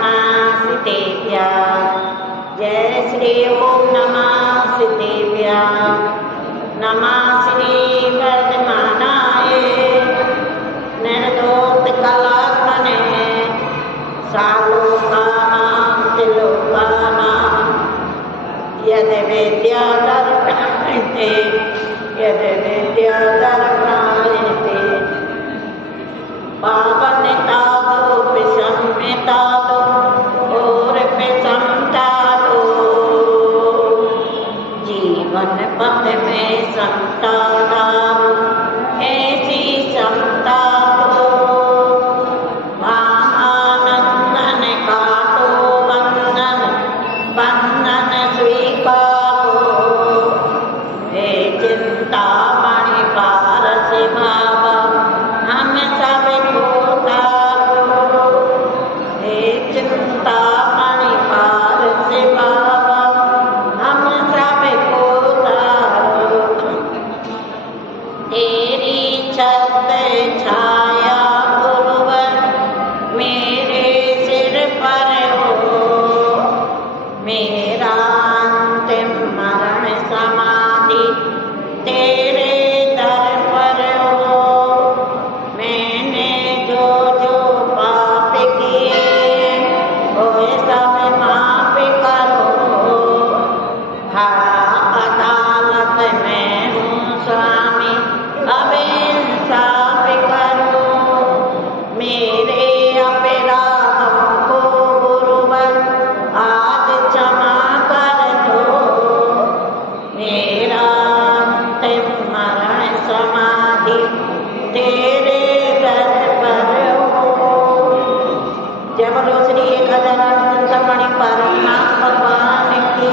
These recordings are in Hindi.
नमस्तेभ्य जय श्री ओम नमस्तेभ्य नमः श्री वर्धमानाय निर्दोष कलात्मने सालोकानां त्रिलोकानां यद विद्याधर्मते यद विद्याधर्मायते पावनतादो विषम्यतादो और विषमतादो जीवन पथ में समता दारो ऐसी समता दो महानंदन काटो बंधन बंधन स्वीकारो हे चिंता मणि पारस बाबा हम सब को तारो हे चिंता मणि पारस बाबा हम सब को तारो तेरी छत छाया गुरुवर मेरे सिर पर हो मेरा अंतिम मरण समाधि तेरे दर पर हो मैंने जो जो पाप किए वो सब माफ करो हरा अदालत में हूँ स्वामी अब इंसाफ करो मेरे अपराधों को गुरुवर आज क्षमा कर दो मेरा अंतिम मरण समाधि तेरे दर पर हो जय बोलो श्री एकदानंदमणि परमात्मा भगवान की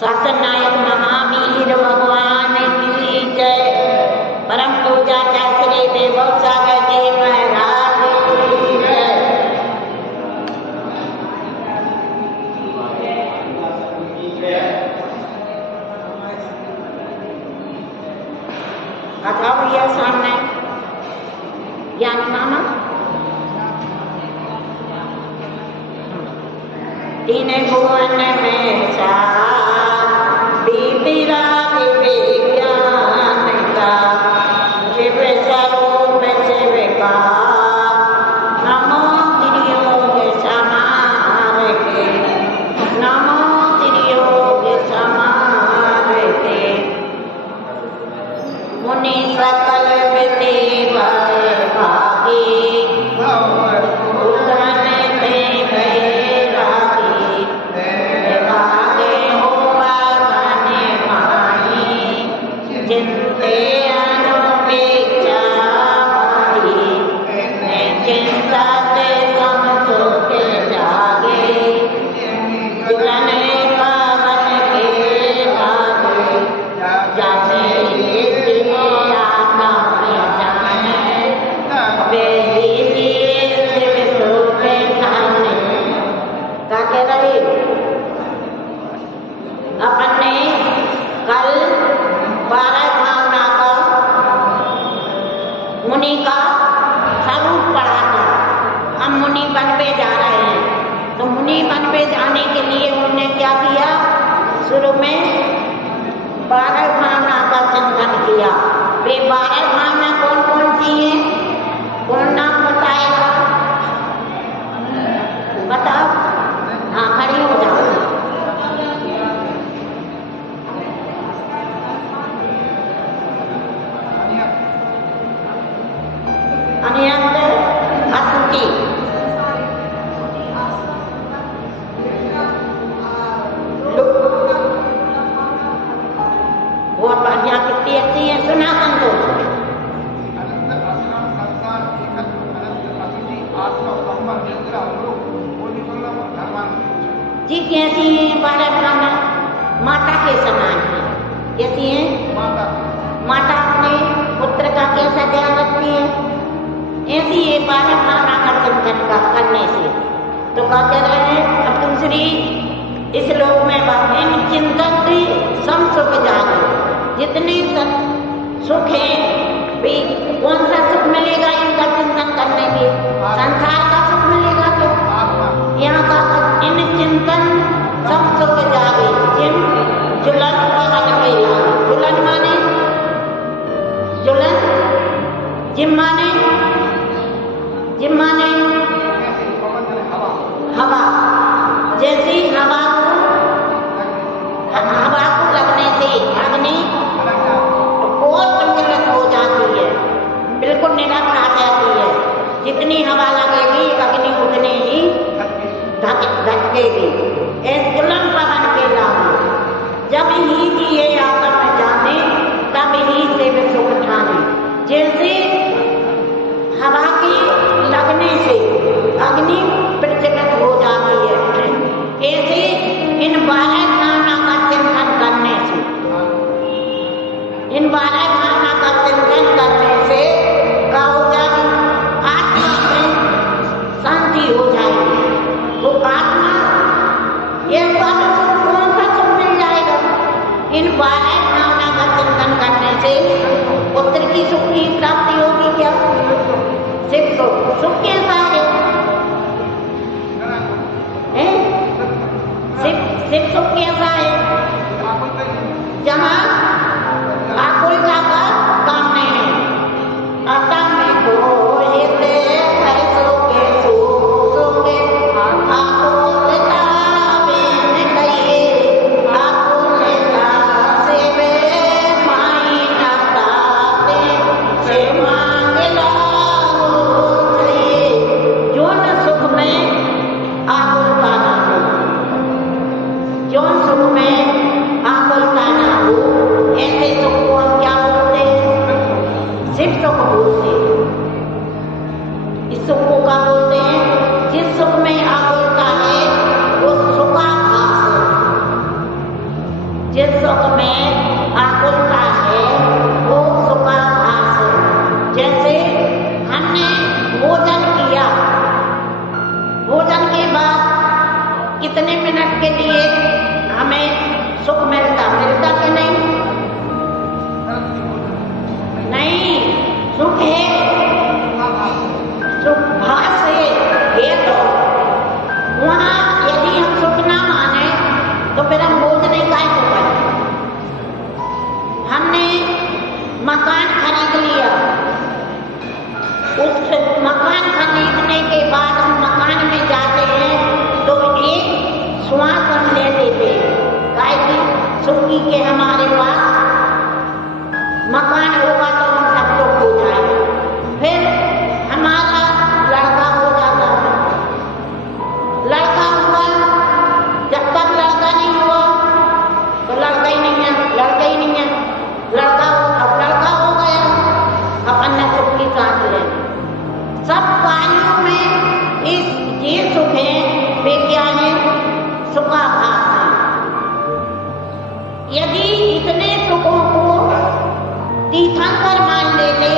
शासन नायक महावीर भगवान की जय परम पूज्याचार्य श्री वैभव सागर जी महाराज की जय आता भैया सामने ज्ञानी मामा तीन भुवन में विराज विज्ञान का शिव स्वरूप शिव का नमो त्रियोग समार के नमो त्रियोग समार के मुनि सकल विधि भागी उधन ते बैरागी भागे हो पावने माही चिंते अनुपेक्षा माही चिंता से संतोष जागे जुलने पावन के भागे जाने अपन ने कल 12 भावना का मुनि का स्वरूप पढ़ा था हम मुनि बन पे जा रहे हैं तो मुनि बन पे जाने के लिए उन्होंने क्या किया शुरू में 12 भावना का चिंतन किया वे 12 भावना कौन कौन सी है कौन नाम बताएगा बताओ हाँ खड़ी हो जाओ अनियंत अस्तुति बहुत बढ़िया कितनी अच्छी है सुना संतोष जी कैसी है 12 भावना माता के समान है कैसी है माता अपने पुत्र का कैसा ध्यान रखती है ऐसी ये 12 भावना का चिंतन करने से तो कहते रहे अब दूसरी इस लोक में इन चिंतन से सम सुख जागे जितने सुख है भी कौन सा सुख मिलेगा इनका चिंतन करने के, संसार का सुख मिलेगा तो यहाँ का इन चिंतन सब सुख जागे जिन जुलन पवन के लागे। जुलन माने जुलन, जिम माने हवा, जैसी हवा को लगने से अग्नि और प्रज्वलित हो जाती है, बिल्कुल निरंतर आ जाती है। जितनी हवा लगेगी अग्नि उतनी ही धकेगी। जुलन पवन के लागे, जब ही जिए आकर न जाने तब ही से वे सुख ठाने। जैसे हवा के लगने से अग्नि प्रज्वलित हो जाती है, ऐसे इन 12 भावना का चिंतन करने से, इन 12 भावना का चिंतन करने से क्या हो जाएगी, आत्मा में शांति हो जाएगी। तो आत्मा एक बार कौन सा सुख मिल जाएगा, इन 12 भावना का चिंतन करने से पुत्र की सुख की प्राप्ति होगी। क्या सिर्फ सुख कैसा है, सिर्फ सुख कैसा है, जहाँ आकुलता का काम नहीं है। अतः में खोजते पैसों के सोगे आकुलता में कहिए, आकुलता से वे माई नाते से मांग ला चाहिए। जो न सुख में आकुलता ना हो, जो सुख में आकुलता ना हो, ऐसे सुख को हम क्या बोलते हैं, सिर्फ सुख बोलते हैं। इस सुख को क्या बोलते हैं, जिस सुख में आकुलता है वो सुखाभास है। जिस सुख में आकुलता है वो सुखाभास है। जैसे हमने भोजन किया, भोजन के बाद कितने मिनट के लिए हमें सुख मिलता कि नहीं? नहीं, सुख है, सुख भास है तो वहाँ यदि हम सुख ना माने तो फिर हम भोजन नहीं खाए तो करें। हमने मकान खरीद लिया, उस मकान खरीदने के बाद हम मकान में जाते हैं तो एक श्वास हम ले लेते हैं, सुखी के हमारे पास मकान होगा तो हम सब लोग हो जाए। फिर हमारा लड़का हो जाता है, लड़का हुआ, जब तक लड़का नहीं हुआ तो लड़का ही नहीं है, लड़का ही नहीं है, लड़का अब लड़का हो गया, अब अन्य सुख की सांस ले। सब कार्यों में ये सुख है, वे क्या है, सुखाभास है। यदि इतने सुखों को तीर्थंकर मान लेते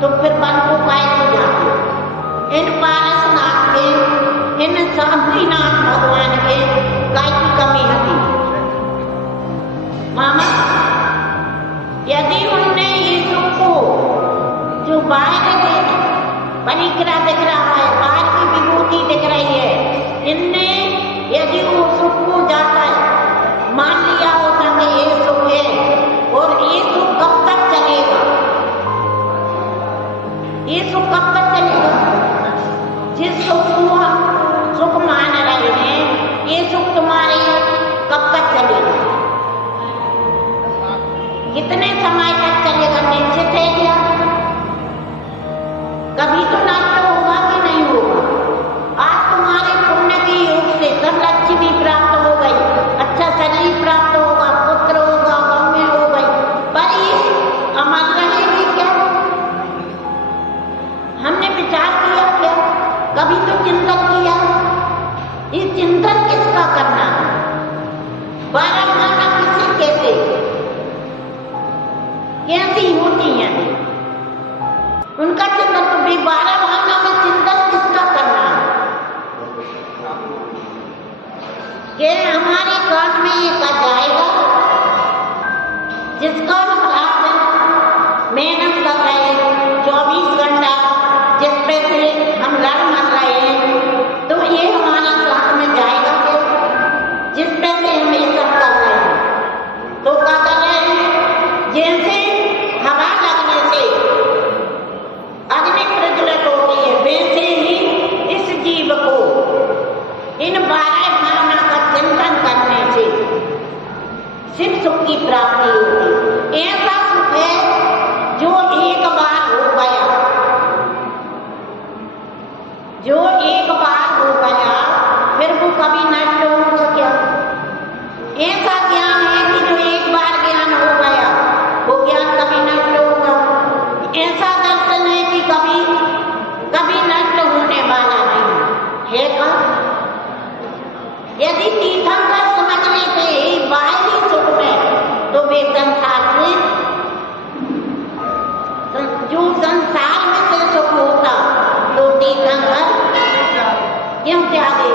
तो फिर मन को काय हो जाते। इन पारसनाथ के, इन शांतिनाथ भगवान के काय की कमी होती मामा। यदि उनने ये सुख को जो बाहर परिक्रा दिख रहा है, बाहर की विभूति दिख रही है, इनने यदि वो सुख को जाता है मान लिया होता कि ये सुख है और ये सुख कब तक चलेगा, ये सुख कब तक चलेगा, जिस सुख को सुख मान रहे हैं ये सुख तुम्हारे कब तक चलेगा, कितने समय तक चलेगा, निश्चित है क्या? कभी तो नष्ट होगा कि नहीं होगा। आज तुम्हारे पुण्य के योग से धनलक्ष्मी प्राप्त हो गई, अच्छा शरीर प्राप्त होगा, पुत्र होगा, गम्य हो गई, पर ये अमर रहेगी क्या? हमने विचार किया क्या? कभी तो चिंतन किया? ये चिंतन किसका करना है? 12 भावना किसे कहते, कैसी होती हैं उनका चिंतन? तो 12 भावना में चिंतन किसका करना है? कि हमारे कान में ये कहा जाएगा जिसका रात दिन मेहनत कर रहे हैं, 24 घंटा जिस पे से हम लड़ मर रहे हैं, तो ये हमारा साथ में जाएगा क्या? जिस पे से हम ये सब कर रहे हैं, तो क्या कर रहे हैं? जैसे हवा लगने से अग्नि प्रज्वलित होती है, वैसे ही इस जीव को इन 12 भावना का चिंतन करने से शिव सुख की प्राप्ति होती। ऐसा सुख है जो एक बार हो गया, जो एक बार हो गया फिर वो कभी नष्ट होगा क्या? ऐसा ज्ञान है कि जो एक बार ज्ञान हो गया वो ज्ञान कभी नष्ट होगा। ऐसा दर्शन है कि कभी कभी नष्ट होने वाला नहीं है का? यदि तीर्थंकर समझ लेते ही बाहरी सुख में, तो वे संसार से जो संसार में से सुख होता तो तीर्थंकर क्यों त्यागे?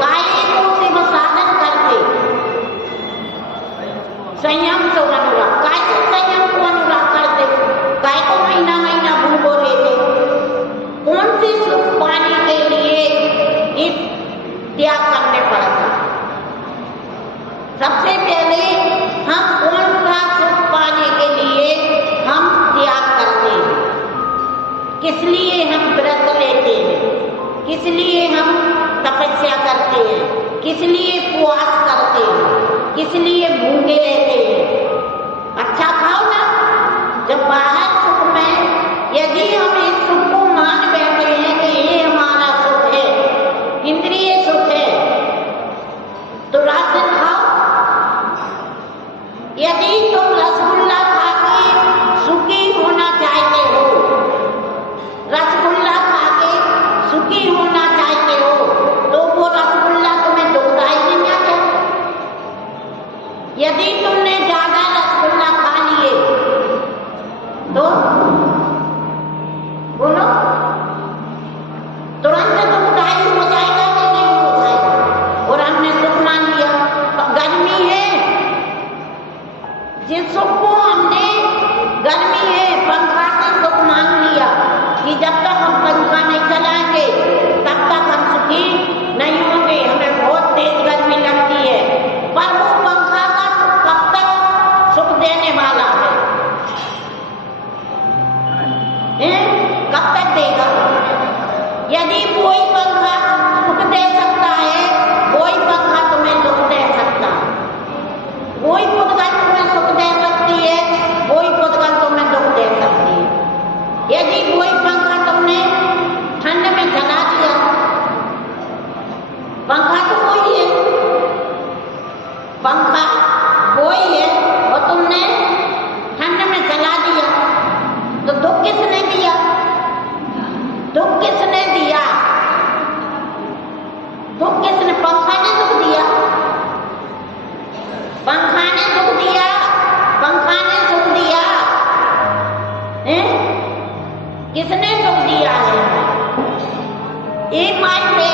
काये को शिव साधन करके संयम से अनुराग, काय को संयम को अनुराग करते, काय को महीना महीना भूखो लेते, कौन से सुख पाने के लिए इस त्याग करने पड़ता? सबसे पहले हम कौन सा सुख पाने के लिए हम त्याग करते हैं? किस लिए हम व्रत लेते हैं? किस लिए हम तपस्या करते हैं? किस लिए उपवास करते हैं? किस लिए भूखे रहते हैं? अच्छा खाओ ना। जब बाहर सुख में यदि हम इस सुख को मान बैठे हैं कि ये हमारा सुख है, इंद्रिय सुख है, तो रात दिन खाओ। यदि तुम रसगुल्ला खा के सुखी होना चाहते हो, रसगुल्ला खा के सुखी होना चाहते हो, तो वो रसगुल्ला तुम्हें दुखदाई देगा क्या? यदि तुमने ज्यादा रसगुल्ला खा लिए तो बोलो तुरंत दुखदाई हो जाएगा कि नहीं हो जाएगा? और हमने सुख मान लिया। गर्मी है, जिस सुख को हमने गर्मी है पंखा से सुख मान लिया कि जब तक हम पंखा नहीं चलाएंगे तब तक हम सुखी नहीं होंगे, हमें बहुत तेज गर्मी लगती है। पर वो पंखा का सुख कब तक सुख देने वाला है? कब तक देगा? यदि कोई पंखा सुख दे सकता है, कोई पंखा तुम्हें दुख दे सकता है। कोई पुद्गल तुम्हें सुख दे सकती है, कोई पुद्गल तुम्हें दुख दे सकती है। यदि कोई पंखा तुमने ठंड में चला दिया, पंखा तो कोई है, पंखा कोई है और तुमने ठंड में चला दिया, तो दुख किसने दिया? दुख किसने दिया? दुख किसने? पंखा ने दुख दिया, पंखा ने दुख दिया, पंखा ने सुख दिया। किसने दुख दिया है? एक माइक पे,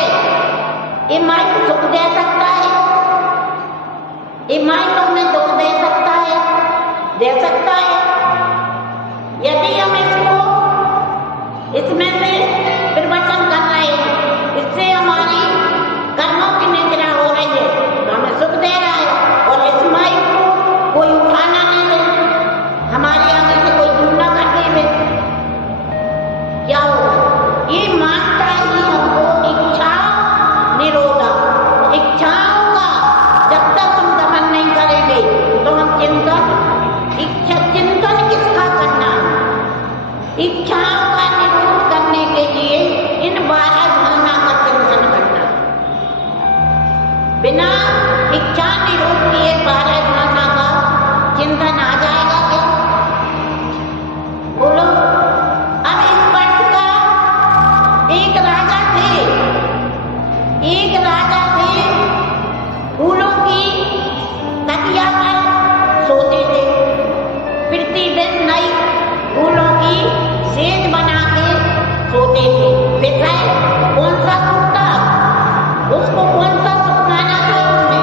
ये माइक सुख दे सकता है, ये माइक तुम्हें दुख दे सकता है, दे सकता है। यदि हम इसको इसमें से प्रवचन कर रहे हैं, इससे हमारी कर्मों की निंदा हो रही है, तो हमें सुख दे रहा है। और इस माइक को कोई उठाना नहीं है, हमारे आगे से कोई दूर ना कर दे, क्या होगा? ये मानता ही हमको इच्छा निरोधा, इच्छाओं का जब तक हम दमन नहीं करेंगे तो हम चिंतन किसका करना? इच्छाओं का निरोध करने के लिए इन 12 भावना का चिंतन करना। बिना इच्छा निरोध किए 12 भावना का चिंतन आ जाएगा क्या? बोलो। अब इस वर्ष का एक राजा थे, फूलों की तकिया पर सोते थे, प्रतिदिन नई फूलों की सेज बना के सोते थे। बेटा कौन सा सुख था? उसको कौन सा सुख माना था उन्होंने?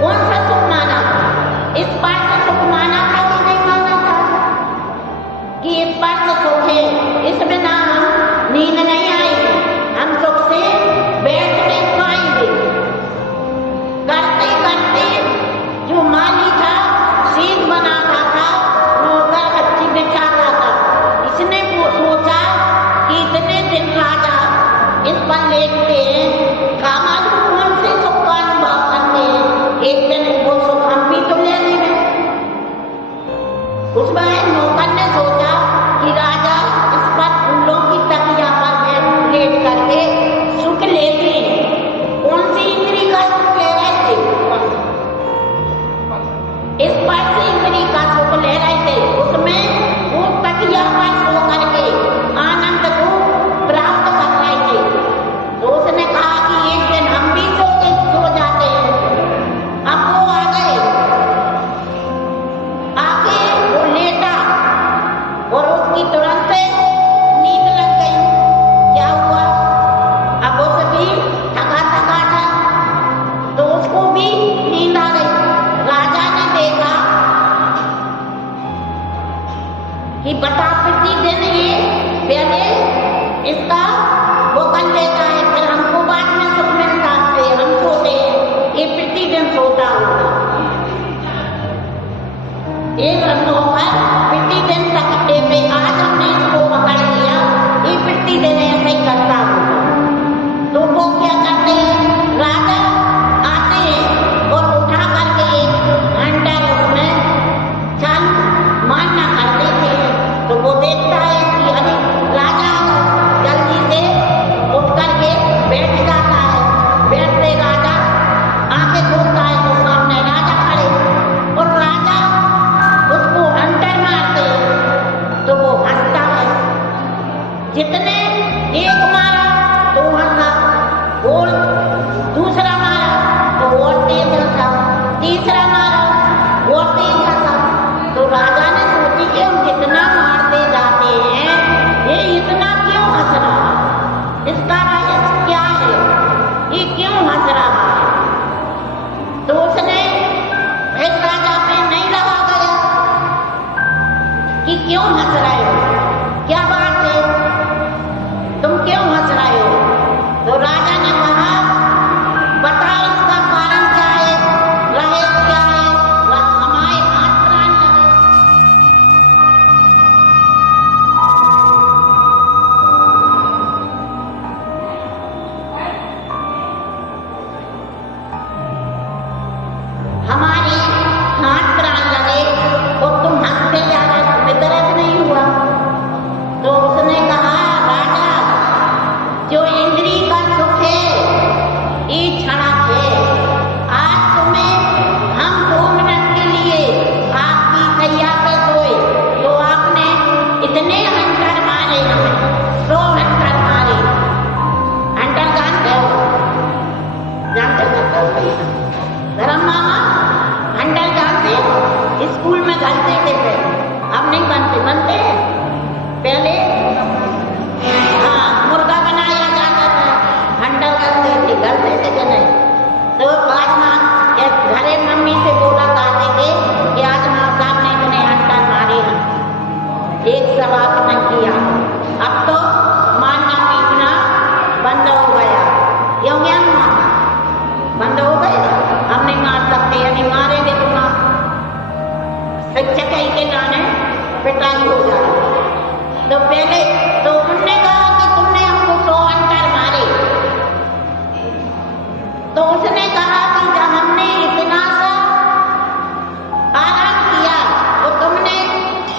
कौन सा सुख माना? इस बात उसमें नौकर ने सोचा कि राजा इस पर फूलों की तकिया पर लेट करके सुख लेते हैं। कौन सी इंद्री का सुख ले रहे थे? इस पर से इंद्री का सुख ले रहे थे। उसमें वो तकिया पर सो करके आनंद को प्राप्त कर रहे थे। तो उसने कहा कि एक दिन हम भी सो जाते हैं। अब वो आ गए, आके वो लेटा और उसकी तुरंत नींद लग गई। क्या हुआ? अब उस भी थका थका था तो उसको भी नींद आ गई। राजा ने देखा कि बता प्रतिदिन ये पहले इसका वो कर लेता है, फिर हमको बाद में सुख मिलता है, हम सोते हैं, ये प्रतिदिन सोता होगा। एक नौकर प्रतिदिन तकते पे आज हमने इसको पकड़ लिया, ये प्रतिदिन ऐसे ही करता होगा। तो वो क्या करते हैं? राजा आते हैं और उठा करके एक घंटा उसमें चल मारना कर देते हैं। तो वो देखता है कि अरे राजा जल्दी से उठ करके बैठ जाता है। बैठते राजा आंखें खोलता है तो सामने राजा खड़े और राजा उसको अंतर मारते तो वो हंसता है। जितने एक मारा तो हंसा, और दूसरा मारा तो और तेज हंसा, तीसरा मारा और तेज हंसा। तो राजा ने सोची कि हम जितना मारते जाते हैं ये इतना क्यों हंस रहा है? इसका रहस्य क्या है? ये क्यों हंस रहा है? तो उसने फिर राजा पे नहीं लगा गया कि क्यों हंस रहे हो, क्या बात है, तुम क्यों हंस रहे हो? तो राजा ने कहा बता इसका कारण क्या है, रहस्य क्या है, हमारे हाथ प्राण लगे। हमारे हाथ प्राण लगे और तुम हंसते जा रहे, तुम्हें दर्द नहीं हुआ? तो उसने कहा राजा जो इंद्री का सुख है ये क्षणिक है। आज तुम्हें हम 2 मिनट के लिए आपकी सैया पे सोए तो आपने इतने हंटर मारे, हमें 100 हंटर मारे। हंटर जानते हो? धर्म मामा हंटर जानते हो? स्कूल में घलते थे पहले, अब नहीं बनते हैं। पहले हाँ मुर्गा बनाया जाता था, हंटर घलते थे कि नहीं? तो बाद में घरे मम्मी से बोला करते थे कि आज माँ साहब ने इतने हंटर मारे हैं, एक सवाल न किया। अब तो मारना पीटना बंद हो गया। क्यों क्या बंद हो गए? हम नहीं मार सकते, यानी मारे देखो माँ शिक्षक के गाने पिटाई हो जाए। तो पहले तो उन्होंने कहा कि तुमने हमको 100 हंटर मारे। तो उसने कहा कि जब हमने इतना सा आराम किया तो तुमने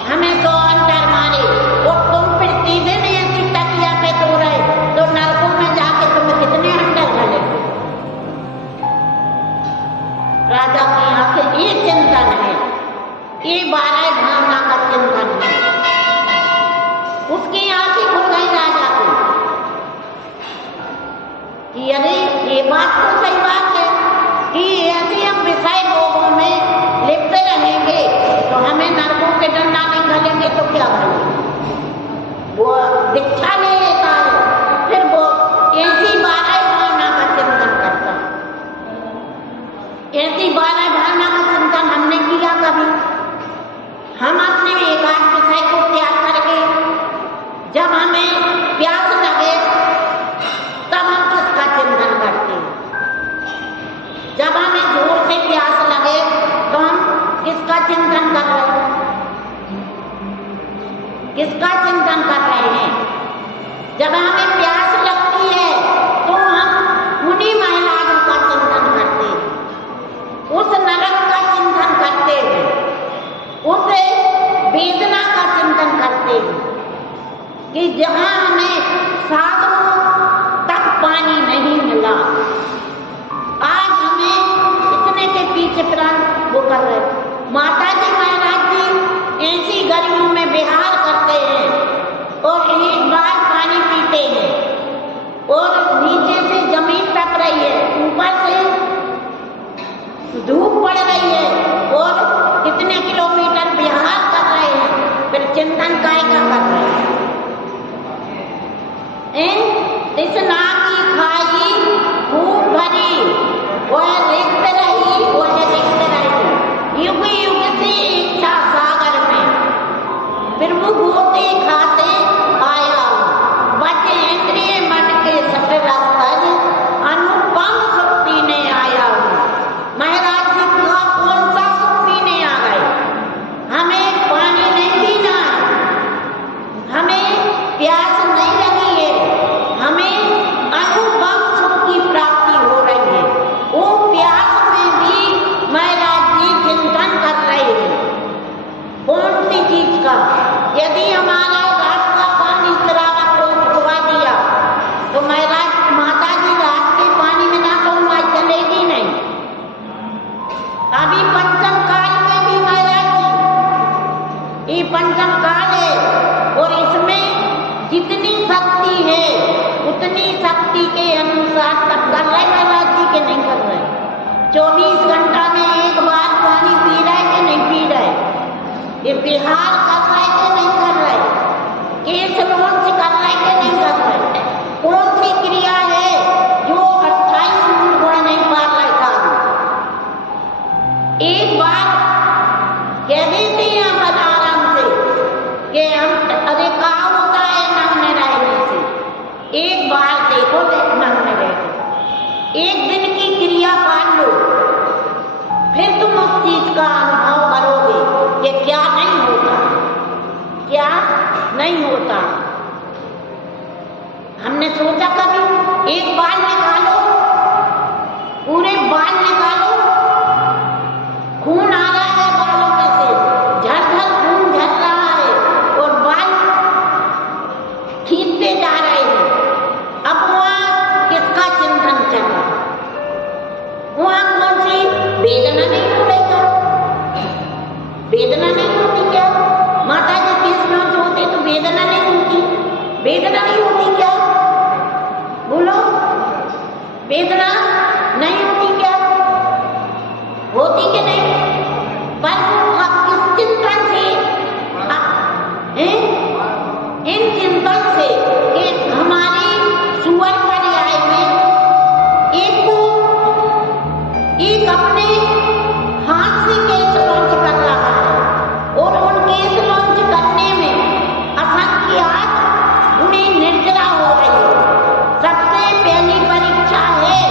हमें 100 हंटर मारे और तुम प्रतिदिन ऐसी तकिया पे सो रहे, तो नरकों में जाके तुम्हें कितने हंटर घले? राजा की आंखें ये चिंतन है, ये 12 भावना का चिंतन है। उसकी आंखें खुल गई राजा को कि अरे ये बात तो सही बात है कि ऐसे हम विषय भोगों में लिप्त रहेंगे तो हमें नरकों के डंडा नहीं घलेंगे तो क्या करेंगे? वो दीक्षा ले लेता है, फिर वो ऐसी 12 भावना का चिंतन करता है। ऐसी 12 भावना का चिंतन हमने किया कभी? हम अपने एकांत विषय को त्याग करके जब हमें प्यास लगे तब हम किसका चिंतन करते हैं? कि जहां हमें सालों तक पानी नहीं मिला, आज हमें इतने के पीछे प्राण वो कर रहे। माता जी महाराज जी ऐसी गर्मियों में विहार करते हैं और एक बार पानी पीते हैं और नीचे से जमीन तप रही है, ऊपर से धूप पड़ रही है और कितने किलोमीटर विहार कर रहे हैं, फिर चिंतन काय का कर रहे हैं। तृष्णा की खाई खूब भरी, वह रिक्त रही, वह रिक्त रही, युग युग से इच्छा सागर में, फिर वो गोते खाते आया, बच इंद्रिय मन के सट रखकर अनुपम सुख पीने आया। महाराज जी का कौन सा सुख पीने आ गए? हमें पानी नहीं पीना है, हमें प्यास नहीं लगी है, हमें अनुपम सुख की प्राप्ति हो रही है। वो प्यास में भी महाराज जी चिंतन कर रहे हैं कौन सी चीज का। यदि हमारा रात का पानी सरावा को चुकवा दिया तो महाराज माता जी रात के पानी में ना कहूँगा चलेगी नहीं। अभी पंचम काल में भी महाराज जी, ये पंचम काल है और इसमें जितनी शक्ति है उतनी शक्ति के अनुसार तब कर रहे महाराज जी के नहीं कर रहे। 24 घंटा में एक बार पानी पी रहे कि नहीं पी रहे, ये विहार कर रहे कि नहीं कर रहे, केस लॉन्च कर रहे कि नहीं कर रहे, कौन सी क्रिया है जो 28 मूल गुण नहीं पार रहे काम। एक बार कह देते हैं हम आराम से कि हम अरे कहा होता है नग्न रहने से, एक बार देखो नग्न रह, एक दिन की क्रिया पाल लो, फिर तुम उस चीज का अनुभव करोगे कि क्या नहीं होता, क्या नहीं होता। हमने सोचा कभी एक बाल निकालो, पूरे बाल निकालो, खून आ रहा है बालों में से, झरझर खून झर रहा है और बाल खींचते जा रहे हैं। अब वहां किसका चिंतन चल रहा? वहां कौन सी वेदना नहीं हो रही क्या? वेदना नहीं होती क्या? माता जी केस लॉन्च होते तो वेदना नहीं होती, वेदना नहीं होती क्या? बोलो, वेदना नहीं होती क्या? होती कि नहीं? पर आप किस चिंतन से, इन चिंतन से कि हमारी सुअर पर्याय में एक अपने हाथ से केस लॉन्च कर रहा है और उन केस लॉन्च करने में असंख्यात उन्हें निर्जरा हो रही है। सबसे पहली परीक्षा है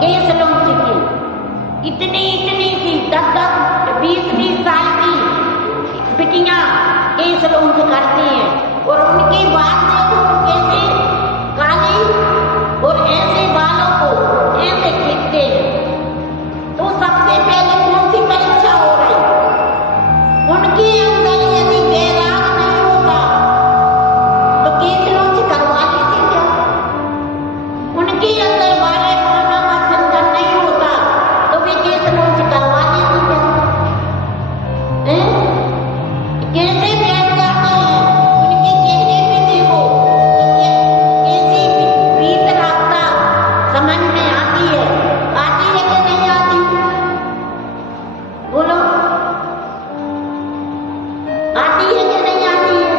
केस लॉन्च की, इतनी सी 10-20 साल की बिटियां केस लॉन्च करती हैं और उनके बाद देखो कैसे काली और ऐसे बालों को ऐसे खींचते हैं। तो सबसे पहले कौन सी परीक्षा हो रही? उनके अंदर यदि वैराग नहीं होता तो केस लॉन्च करवा लेते क्या? उनके अंदर 12 गुणों का चिंतन नहीं होता तो वे केस लॉन्च करवा लेते क्या? कैसे बैठ जाते हैं? उनके चेहरे पे देखो कैसी वीतरागता समझ में आती है कि नहीं आती? बोलो, आती है कि नहीं आती है?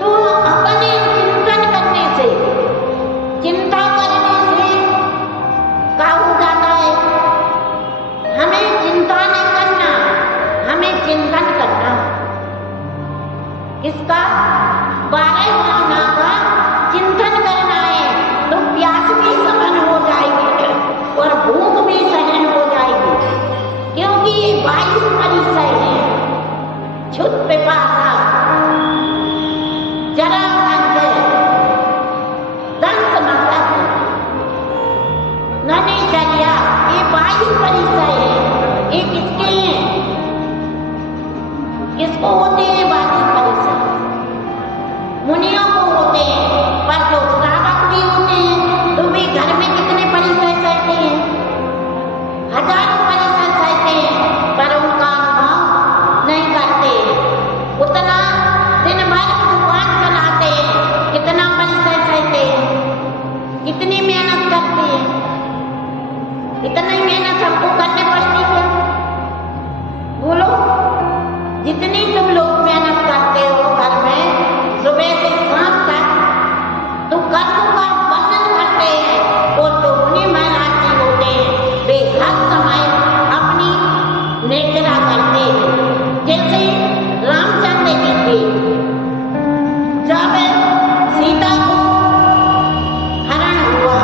तो अपने चिंतन करने से, चिंता करने से क्या हो जाता है? हमें चिंता नहीं करना, हमें चिंतन करना। किसका? 12 भावना का चिंतन करना है तो प्यास भी सहन हो जाएगी और भूख भी सहन हो जाएगी, क्योंकि ये 22 परिचय है। क्षुत पिपासा, जरा संजय, दंत मसक, ननिचर्या, ये 22 परिचय है। ये किसके हैं? किसको होते हैं 22 परिचय? जितनी तुम लोग मेहनत करते हो घर में सुबह से शाम तक, तो कर्म का वर्णन करते हैं वो तो मुनि महाराज जी होते हैं। वे हर समय अपनी निद्रा करते हैं। जैसे रामचंद्र जी थे, जब सीता को हरण हुआ,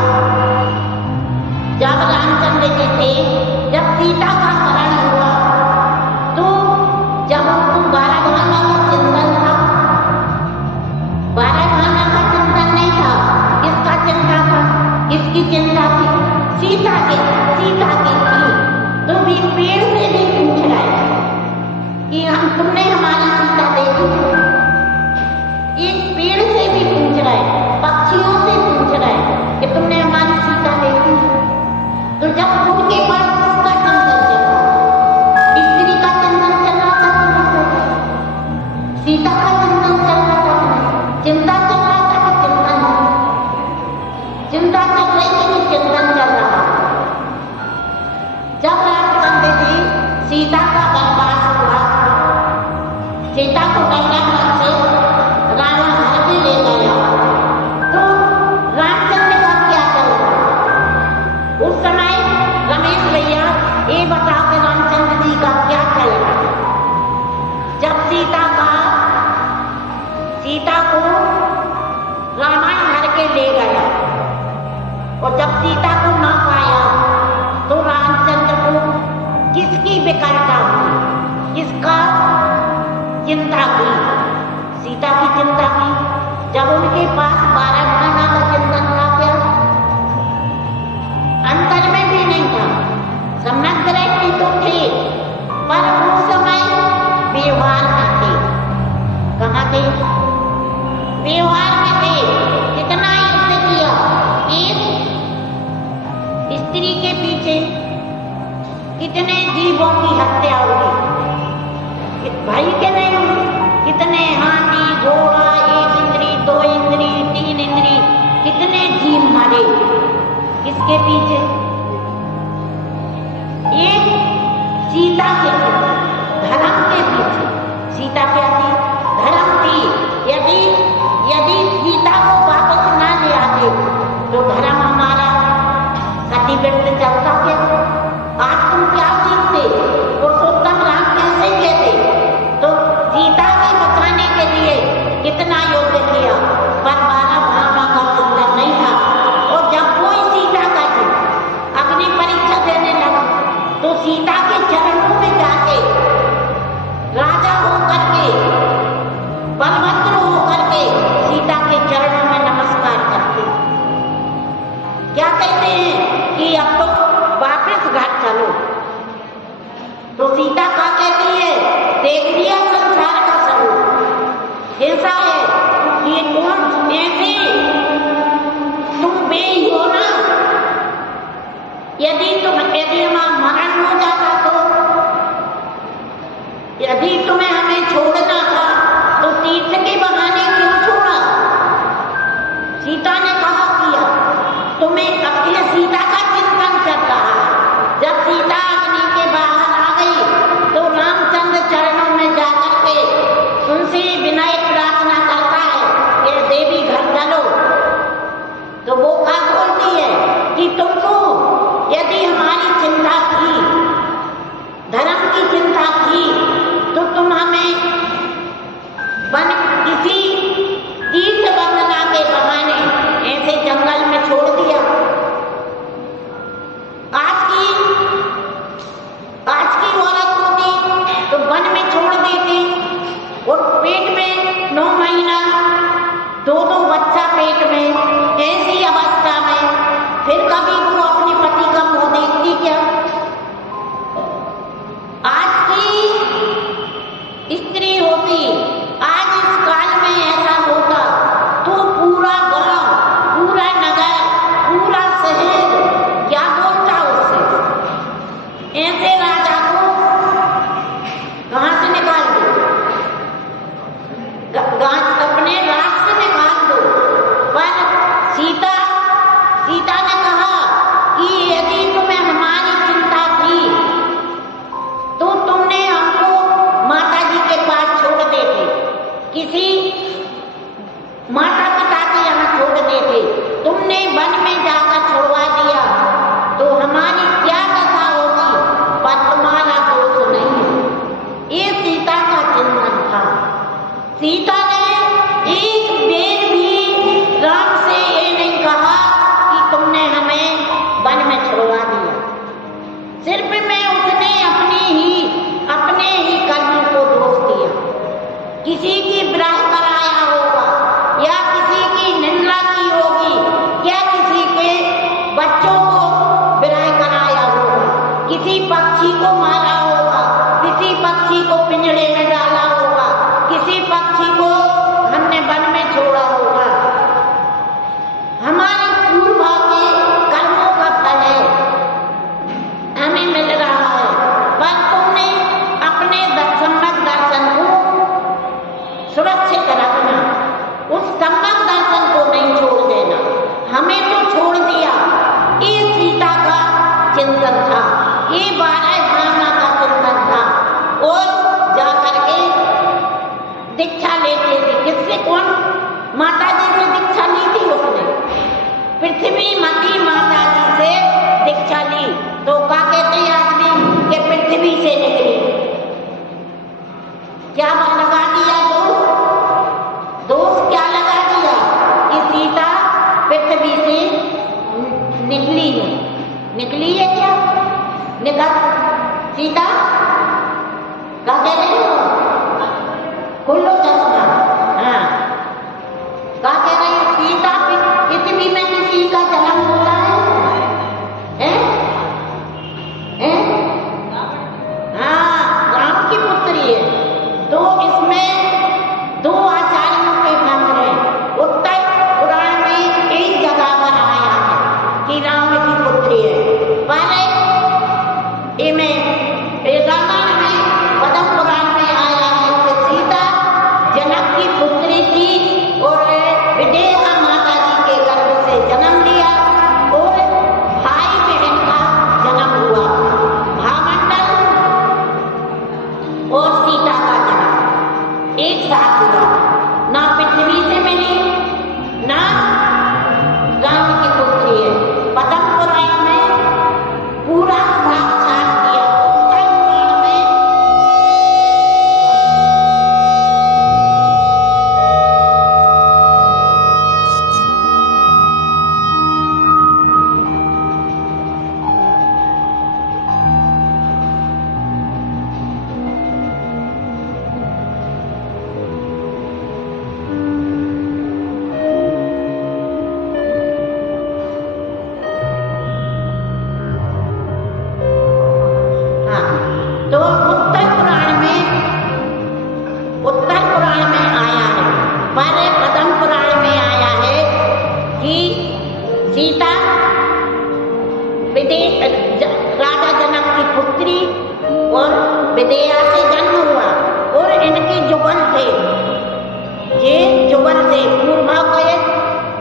जब रामचंद्र जी थे, जब सीता का हरण हुआ, तो जब उनको 12 भाना का चिंतन था, 12 भाना का चिंतन नहीं था, किसका चिंता था, किसकी चिंता थी? सीता की थी। तो भी पेड़ से भी पूछ रहे कि हम तुमने हमारी सीता देखी? एक पेड़ से भी पूछ रहे, पक्षियों से पूछ रहे कि तुमने हमारी सीता देखी? तो जब उनके पास किसका चिंतन चल रहा, स्त्री का चिंतन चल रहा था कि नहीं? सीता का चिंतन चल रहा था, चिंता चल रहा था कि चिंतन? चिंता चल रही थी कि चिंतन चल रहा? जब रामचंद्र जी सीता का वनवास हुआ, सीता को गंगा से रावण घर में ले गया, तो रामचंद्र का क्या चल रहा उस समय? रमेश भैया ये बताओ कि रामचंद्र जी का क्या चल रहा? जब सीता को रावण घर के ले गया और जब सीता को ना पाया, तो रामचंद्र को किसकी विकलता हुई, किसका चिंता की? सीता की चिंता की। जब उनके पास 12 भाना का चिंतन था क्या? अंतर में भी नहीं था, समग्र की तो थे, पर उस समय व्यवहार में थे। कहाँ थे? व्यवहार में थे। कितना युद्ध किया, एक स्त्री के पीछे कितने जीवों की हत्या हुई, भाई के नहीं हुई? कितने हाथी घोड़ा, 1 इंद्री 2 इंद्री 3 इंद्री, कितने जीव मरे किसके पीछे? एक सीता के पीछे, धर्म के पीछे। सीता क्या थी? धर्म थी। यदि सीता को वापस ना ले आते तो धर्म हमारा सतीव्रत चलता क्या? आज तुम क्या सीखते? पुरुषोत्तम राम कैसे कहते? तो सीता को बचाने के लिए कितना युद्ध किया, पर 12 भाना का चिंतन नहीं था। और जब कोई सीता का अग्नि परीक्षा देने लगा, तो सीता के चरणों में जाके राजा होकर के, बलभद्र होकर के सीता के चरणों में नमस्कार करते, क्या कहते हैं कि अब तो वापस घर चलो। तो सीता क्या कहती है? देख लिया संसार का स्वरूप ऐसा है कि कौन ऐसे तुम बेई हो ना। यदि हमारा मरण हो जाता, तो यदि तुम्हें हमें छोड़ना था, तो तीर्थ के बहाने क्यों छोड़ा? सीता ने कहा किया, तुम्हें अपनी सीता का चिंतन चल रहा है। जब सीता अग्नि के बाहर आ गई, तो रामचंद्र चरणों में जाकर के उनसे विनय प्रार्थना करता है कि देवी घर चलो। तो वो क्या बोलती है कि तुमको यदि हमारी चिंता थी, धर्म की चिंता थी, तो तुम हमें किसी तीर्थ वंदना के बहाने ऐसे जंगल में छोड़ दिया। सीता ने एक बेर भी राम से ये नहीं कहा कि तुमने हमें वन में छुड़वा दिया। सिर्फ में उसने अपने ही कर्म को दोष दिया। किसी की विरह कराया होगा या किसी की निंदा की होगी या किसी के बच्चों को विरह कराया होगा, किसी पक्षी को मारा होगा, किसी पक्षी को पिंजरे में डाला होगा, किसी पक्षी को हमने वन में छोड़ा होगा। हमारे पूर्व के कर्मों का फल है, हमें मिल रहा है। पर तुमने अपने सम्यक दर्शन को सुरक्षित रखना, उस सम्यक दर्शन को नहीं छोड़ देना। हमें तो छोड़ दिया। ये सीता का चिंतन था, ये 12 भावना का चिंतन था। और जाकर के दीक्षा लेते थे। किससे? कौन? माता जी से दीक्षा ली थी उसने। पृथ्वी मती माता जी से दीक्षा ली। तो क्या कहते आदमी कि पृथ्वी से निकली। क्या लगा दिया दोष क्या लगा दिया कि सीता पृथ्वी से निकली है। निकली है क्या? निकल सीता क्या कह रहे हो? खुल्लो चश्मा। हाँ, क्या कह रही हो? सीता पृथ्वी में किसी का जन्म हुआ है? हाँ, राम की पुत्री है। तो इसमें 2 आचार्यों के मत हैं। उत्तर पुराण में एक जगह पर आया है कि राम की पुत्री है। पहले रामायण में पद्म पुराण में आया है कि सीता जनक की पुत्री थी और विदेहा माता जी के गर्भ से जन्म लिया और भाई बहन का जन्म हुआ। भामंडल और सीता का जन्म एक साथ हुआ। ना पृथ्वी से मिली ना राम की पुत्री है। पद्म पुराण में पूरा साक्षात किया। उत्तर पुराण में राजा जनक की पुत्री और विदेहा से जन्म हुआ और इनके जुगल थे। ये जुगल थे। पूर्वा को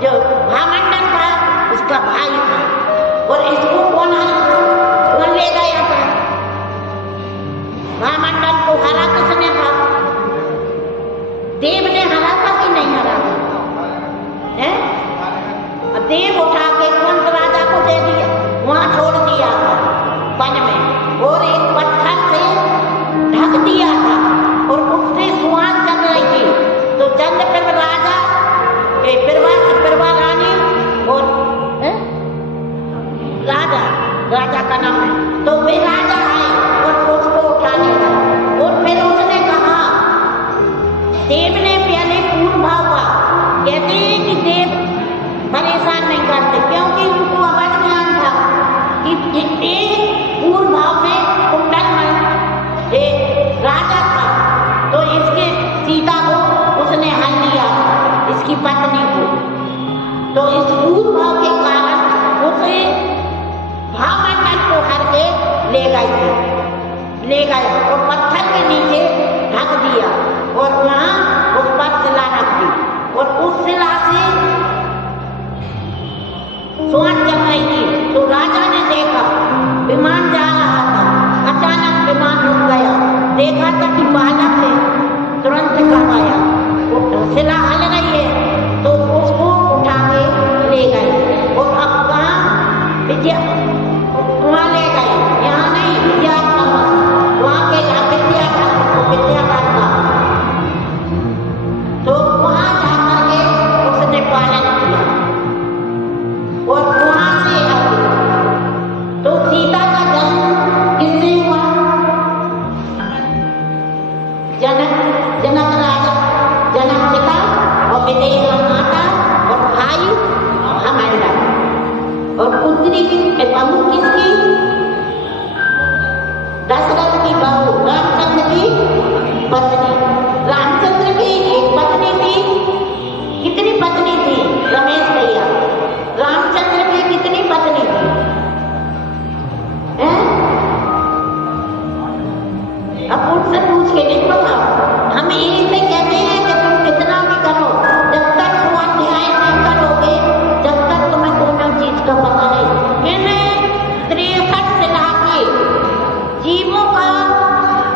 जो भामंडल था उसका भाई था और इसको कौन ले गया था? भामंडल को हरा किसने था? देव ने हरा था कि नहीं हरा था? देव उठा के कुंत राजा को दे दिया, वहां छोड़ दिया था वन में और एक पत्थर से ढक दिया था और उससे सुहान चल रही थी। तो चंद्र पर राजा बिरवा रानी और राजा का नाम है। तो वे राजा आए और उसको उठा लिया और फिर उसने कहा, देव ने पहले पूर्व हुआ। कहते हैं कि देव परेशान नहीं करते क्योंकि उनको अवध ज्ञान था कि एक पूर्व भाव में कुंडल में एक राजा था। तो इसके सीता को उसने हल लिया, इसकी पत्नी को। तो इस पूर्व भाव के कारण उसे भामंडल को हर के ले गए और पत्थर के नीचे ढक दिया और वहां उस पर शिला रख दी और उस शिला से सुहान चल रही थी। तो राजा ने देखा विमान जा रहा था, अचानक विमान रुक गया। देखा था कि बालक है, तुरंत करवाया। शिला हल रही है तो उसको उठा के ले गए और अब वहाँ ले गए। यहाँ नहीं, वहाँ के विद्या का जनक राजा, जनक पिता और विदेह माता और भाई हमारा, और पुत्री बहू किसकी? दशरथ की बहू, रामचंद्र की पत्नी। रामचंद्र की एक पत्नी थी। कितनी पत्नी थी रमेश भैया? रामचंद्र की कितनी पत्नी थी? अब उनसे पूछ के नहीं पता। हम यही से कहते हैं कि तुम कितना भी करो, जब तक स्वाध्याय नहीं करोगे, जब तक तुम्हें दोनों चीज का पता नहीं। इन्हें 63 शिला के जीवों का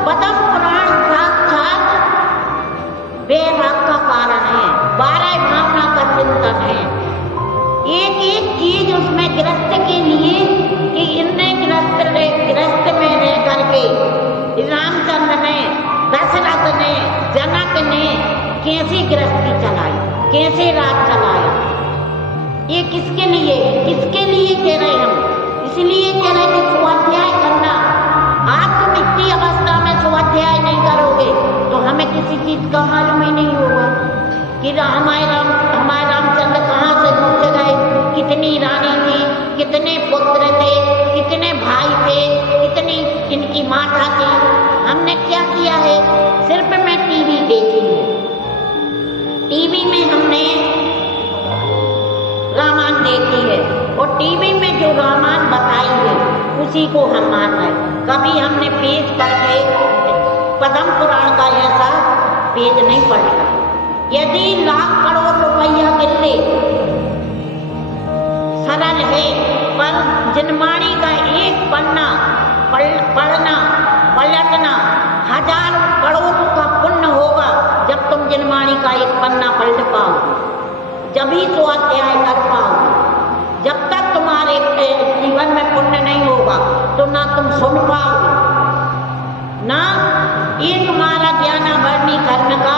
पद्म पुराण साक्षात वैराग का कारण है, 12 भावना का चिंतन है। एक एक चीज उसमें गृहस्थ के लिए कि इनने गृहस्थ में रह करके रामचंद्र ने, दशरथ ने, जनक ने कैसी गृहस्थी चलाई, कैसे राज चलाया, ये किसके लिए कह रहे हम? इसलिए कह रहे कि स्वाध्याय करना। आप तुम इतनी अवस्था में स्वाध्याय नहीं करोगे तो हमें किसी चीज का मालूम ही नहीं होगा कि हमारे रामचंद्र कहाँ से पूछे गए, कितनी रानी थी, कितने पुत्र थे, कितने भाई थे, कितनी इनकी माता थी। हमने क्या किया है? सिर्फ मैं टीवी देखी है, टीवी में हमने रामायण देखी है और टीवी में जो रामायण बताई है उसी को हम मान रहे। कभी हमने पेज करके पद्म पुराण का ऐसा पेज नहीं पढ़ा। यदि लाख करोड़ रुपया मिलते सरल है, पर जनवाणी का एक पन्ना पढ़ना पलटना 1000 करोड़ का पुण्य होगा जब तुम जनवाणी का एक पन्ना पलट पाओगे, जब ही स्वाध्याय कर पाओगे। जब तक तुम्हारे जीवन में पुण्य नहीं होगा तो ना तुम सुन पाओगे, ना ये तुम्हारा ज्ञानाभरणी कर्म का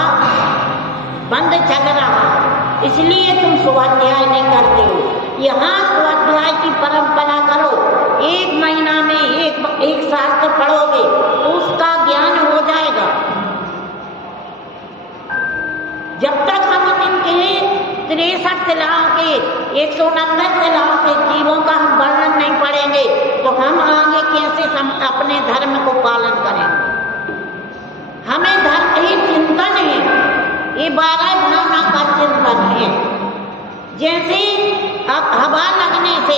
बंद चल रहा, इसलिए तुम स्वाध्याय नहीं करते हो। यहाँ स्वाध्याय की परंपरा करो, 1 महीना में एक शास्त्र पढ़ोगे तो उसका ज्ञान हो जाएगा। जब तक हम इनके 63 शिलाओं के 190 शिलाओं के जीवों का हम वर्णन नहीं पढ़ेंगे तो हम आगे कैसे अपने धर्म को पालन करेंगे? हमें धर्म ही चिंतन है, ये 12 भावना का चिंतन है। जैसे हवा लगने से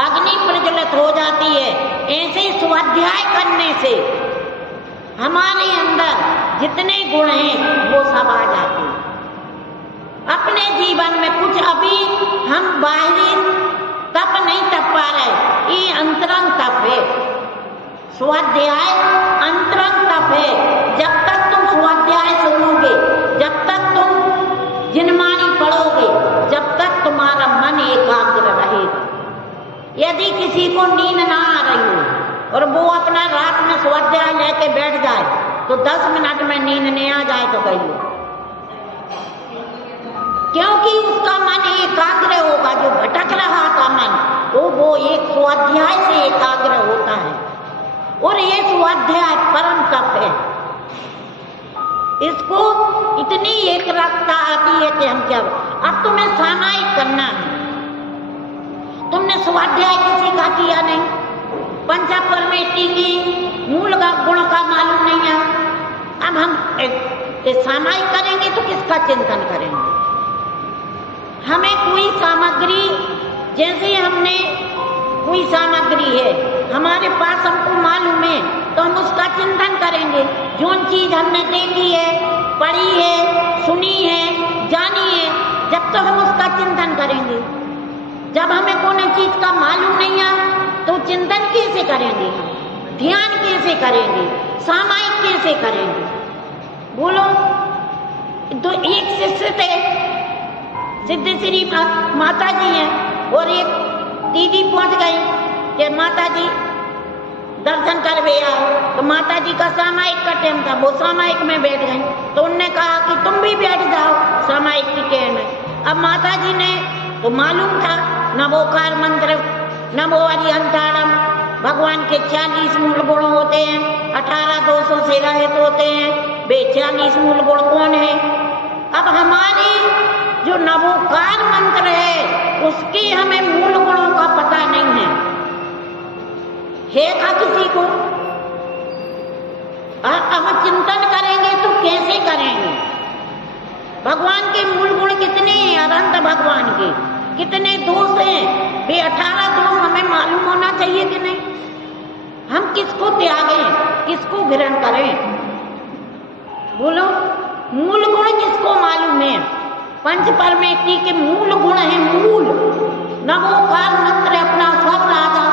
अग्नि प्रज्वलित हो जाती है, ऐसे स्वाध्याय करने से हमारे अंदर जितने गुण हैं वो सब आ जाते हैं। अपने जीवन में कुछ अभी हम बाहरी तप नहीं तप पा रहे, ये अंतरंग तप है। स्वाध्याय अंतरंग तप है। जब तक तुम स्वाध्याय सुनोगे, जब तक तुम जिनमानी पढ़ोगे, जब तक तुम्हारा मन एकाग्र रहेगा। यदि किसी को नींद ना आ रही हो और वो अपना रात में स्वाध्याय लेके बैठ जाए तो 10 मिनट में नींद नहीं आ जाए तो कहिए, क्योंकि उसका मन एकाग्र होगा। जो भटक रहा था मन वो एक स्वाध्याय से एकाग्र होता है और ये स्वाध्याय परम तप है। इसको इतनी एकरसता आती है कि हम क्या, अब तुम्हें सामायिक करना है। तुमने स्वाध्याय किसी का किया नहीं, पंचा परमेष्टि की मूल का गुण का मालूम नहीं है। अब हम सामायिक करेंगे तो किसका चिंतन करेंगे? हमें कोई सामग्री, जैसे हमने कोई सामग्री है हमारे पास, हमको मालूम है तो हम उसका चिंतन करेंगे। जो चीज हमने देखी है, पढ़ी है, सुनी है, जानी है, जब तो हम उसका चिंतन करेंगे। जब हमें कोई चीज का मालूम नहीं है तो चिंतन कैसे करेंगे? ध्यान कैसे करेंगे? सामायिक कैसे करेंगे? बोलो। तो एक शिष्य थे, सिद्धेश्वरी माता जी हैं, और एक दीदी पहुंच गई कि माता जी दर्शन कर वे आओ। तो माता जी का सामायिक का टाइम था, वो सामायिक में बैठ गई। तो उनने कहा कि तुम भी बैठ जाओ सामायिक की टाइम में। अब माता जी ने तो मालूम था नमोकार मंत्र, नमो हरि अंताड़म, भगवान के 40 मूल गुण होते हैं। 18 दोषों से रहित होते हैं। वे 46 मूल गुण कौन है? अब हमारे जो नवोकार मंत्र है उसके हमें मूल गुणों का पता नहीं है का किसी को? अब चिंतन करेंगे तो कैसे करेंगे? भगवान के मूल गुण कितने हैं? अनंत भगवान के कितने दोष हैं? वे 18 दोष हमें मालूम होना चाहिए कि नहीं? हम किसको त्यागें, किसको ग्रहण करें? बोलो, मूल गुण किसको मालूम है? पंच परमेष्टि के मूल गुण है। मूल नवोकार मंत्र अपना सब राजा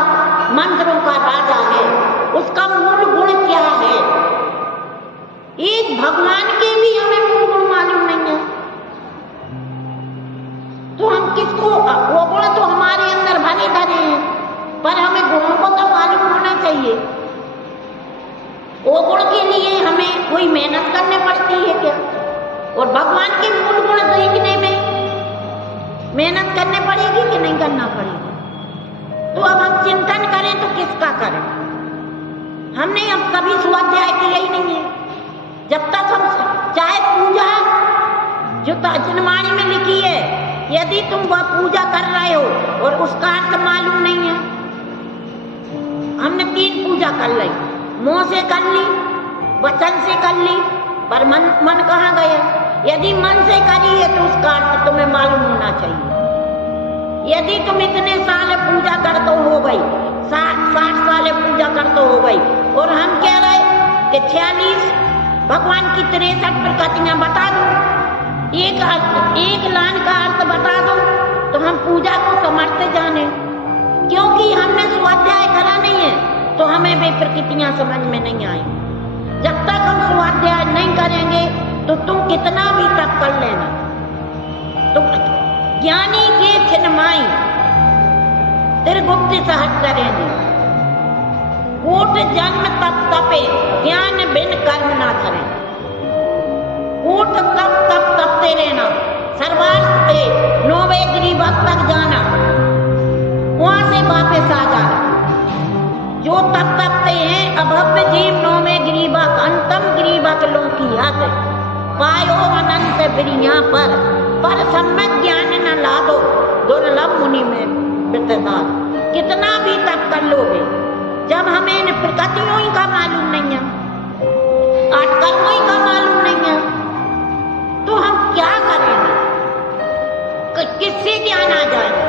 मंत्रों का राजा है, उसका मूल गुण क्या है? एक भगवान के भी हमें मूल गुण मालूम नहीं है तो हम किसको? वो गुण तो हमारे अंदर भरे धरे हैं, पर हमें गुणों को तो मालूम होना चाहिए। वो गुण के लिए हमें कोई मेहनत करनी पड़ती है क्या? और भगवान के मूल गुण देखने में मेहनत करनी पड़ेगी कि नहीं करना पड़ेगी? तो अब हम चिंतन करें तो किसका करें? हमने अब कभी स्वाध्याय किया ही नहीं है। जब तक हम चाहे पूजा जो तर्जमानी में लिखी है, यदि तुम वह पूजा कर रहे हो और उसका अर्थ मालूम नहीं है, हमने 3 पूजा कर ली, मुंह से कर ली, वचन से कर ली, पर मन कहाँ गया? यदि मन से करी है तो उसका अर्थ तुम्हें मालूम होना चाहिए। यदि तुम इतने साल पूजा करते हो गई, 60 साल पूजा करते हो गई, और हम कह रहे कि 46 भगवान की 63 प्रकृतियां बता दो, एक लाइन का अर्थ बता दो, तो हम पूजा को समझते जाने, क्योंकि हमने स्वाध्याय करा नहीं है तो हमें वे प्रकृतियां समझ में नहीं आई। जब तक हम स्वाध्याय नहीं करेंगे तो तुम कितना भी तप कर लेना, तो ज्ञानी के छिन्माई त्रिगुप्त सहस्त्र रहेंगे, कोट जन्म तप तपे ज्ञान बिन कर्म ना करें। कोट तप तप तपते रहना, सर्वास्ते 9वें गिरिभक्त तक जाना, वहां से वापस आ जाना। जो तप तपते हैं अभव्य जीव 9वें गिरिभक्त अंतम गिरिभक्त लोकी हत पायो अनंत बिरिया पर सम्यक ज्ञान न लादो दुर्लभ मुनि में विद्यता। कितना भी तप कर लोगे, जब हमें इन प्रकृतियों ही का मालूम नहीं है, 8 कर्मों ही का मालूम नहीं है, तो हम क्या करेंगे? किससे ज्ञान आ जाएगा?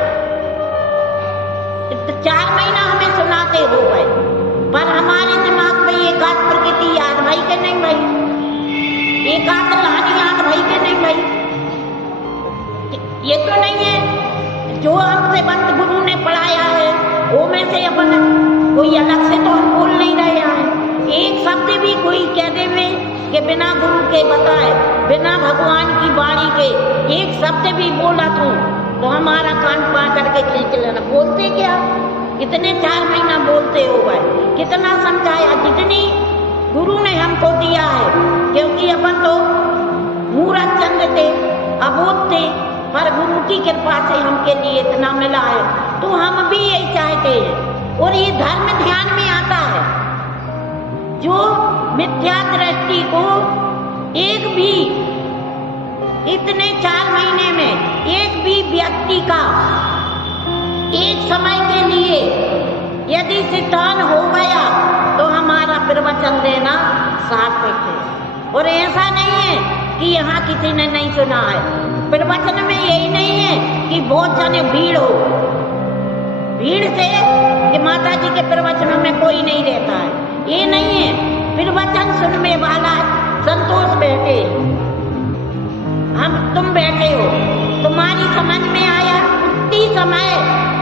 4 महीना हमें सुनाते हो गए, पर हमारे दिमाग में एक आध प्रकृति याद भाई के नहीं भाई, एक आध कहानी याद भाई के नहीं भाई। ये तो नहीं है जो हमसे बंद गुरु ने पढ़ाया है वो में से अपन कोई अलग से तो हम बोल नहीं रहे हैं। एक शब्द भी कोई कह देवे कि बिना गुरु के बताए, बिना भगवान की वाणी के एक शब्द भी बोला तो हमारा कान पा करके खींच लेना। बोलते क्या? कितने 4 महीना बोलते हो गए, कितना समझाया, जितनी गुरु ने हमको दिया है, क्योंकि अपन तो मूरत चंद थे, अबोध थे, पर गुरु की कृपा से हमके लिए इतना मिला है, तो हम भी यही चाहते हैं। और ये धर्म ध्यान में आता है, जो मिथ्या दृष्टि को एक भी इतने 4 महीने में एक भी व्यक्ति का एक समय के लिए यदि सिद्धांत हो गया तो हमारा प्रवचन देना सार्थक है। और ऐसा नहीं है कि यहाँ किसी ने नहीं सुना है, प्रवचन में यही नहीं है कि बहुत जने भीड़ हो, भीड़ से कि माता जी के प्रवचनों में कोई नहीं रहता है, ये नहीं है। प्रवचन सुनने वाला संतोष बैठे, तुम बैठे हो, तुम्हारी समझ में आया, उतनी समय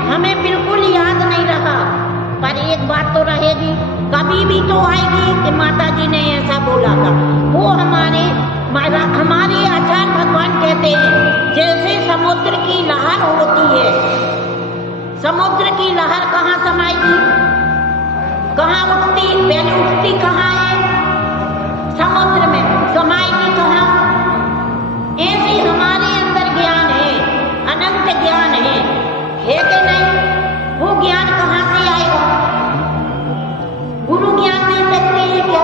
हमें बिल्कुल याद नहीं रहा, पर एक बात तो रहेगी, कभी भी तो आएगी कि माता जी ने ऐसा बोला था। वो हमारे आचार्य भगवान कहते हैं, जैसे समुद्र की लहर होती है, समुद्र की लहर कहाँ समाएगी, कहाँ उठती, पहले उठती कहाँ है? समुद्र में, समाएगी कहाँ? ऐसे हमारे अंदर ज्ञान है, अनंत ज्ञान है कि नहीं? वो ज्ञान कहाँ से आएगा? गुरु ज्ञान दे सकते हैं क्या?